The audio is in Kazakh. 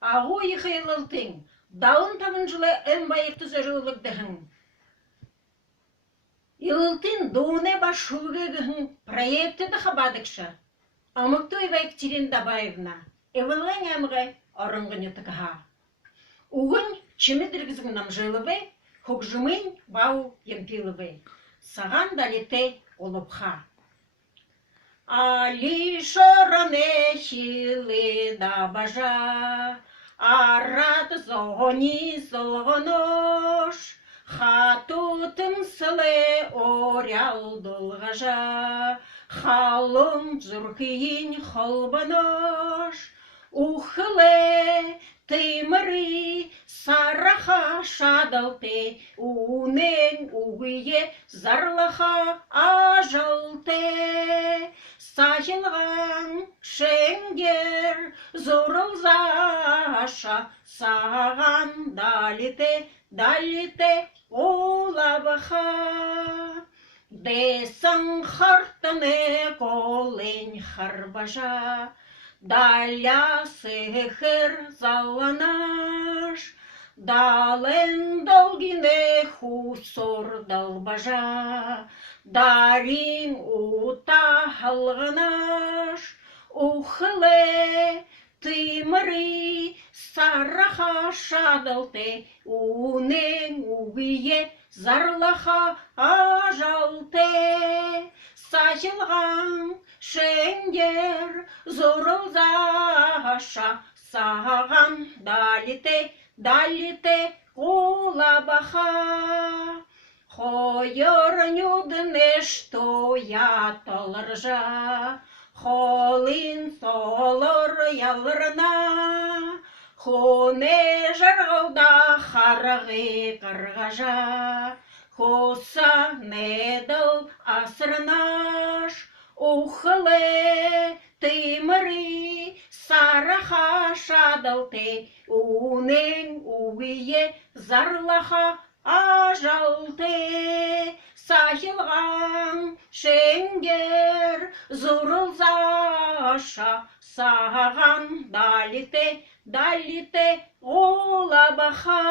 Ағу иқайлылтың, даун табын жылы өм байықты зөрілігдіғын. Илылтын доуне башулгыгын проекты да хабадыкша. Амыктуева Екатерина Добаевна, эвылгын әмгі орынғыны тықыға. Угын чемедіргізгін намжылывы, хокжымын бау емпилывы. Саған далете олыпха. Али шоране хилы да бажа, арат зони золғонош, хатутым сылы орял долғажа, халым зүркейін холбанош, ухылы тымыры сараха шадалте, унен угые зарлаха ажалте. Сахилған шенгер зорылзаша, саған далите олабаха. Десің хартыны колын харбажа, даля сехер заланаш, дален долгине хусор далбажа, дарин ута халғанаш, ухылы тымыры сараха шадалте, унен угие зарлаха ажалте. Сахилған шенгер зорылзаша, саған далите олабаха. Хойыр нюдне что я толыржа, холин солыр ялырна, хоне жарғалда харғы қырғажа, хоса неділ асырнаш, ухылы тымыры сараха шадалте, унен угие зарлаха ажалте. Сахилған шенгер зорылзаша, саған далите олабаха.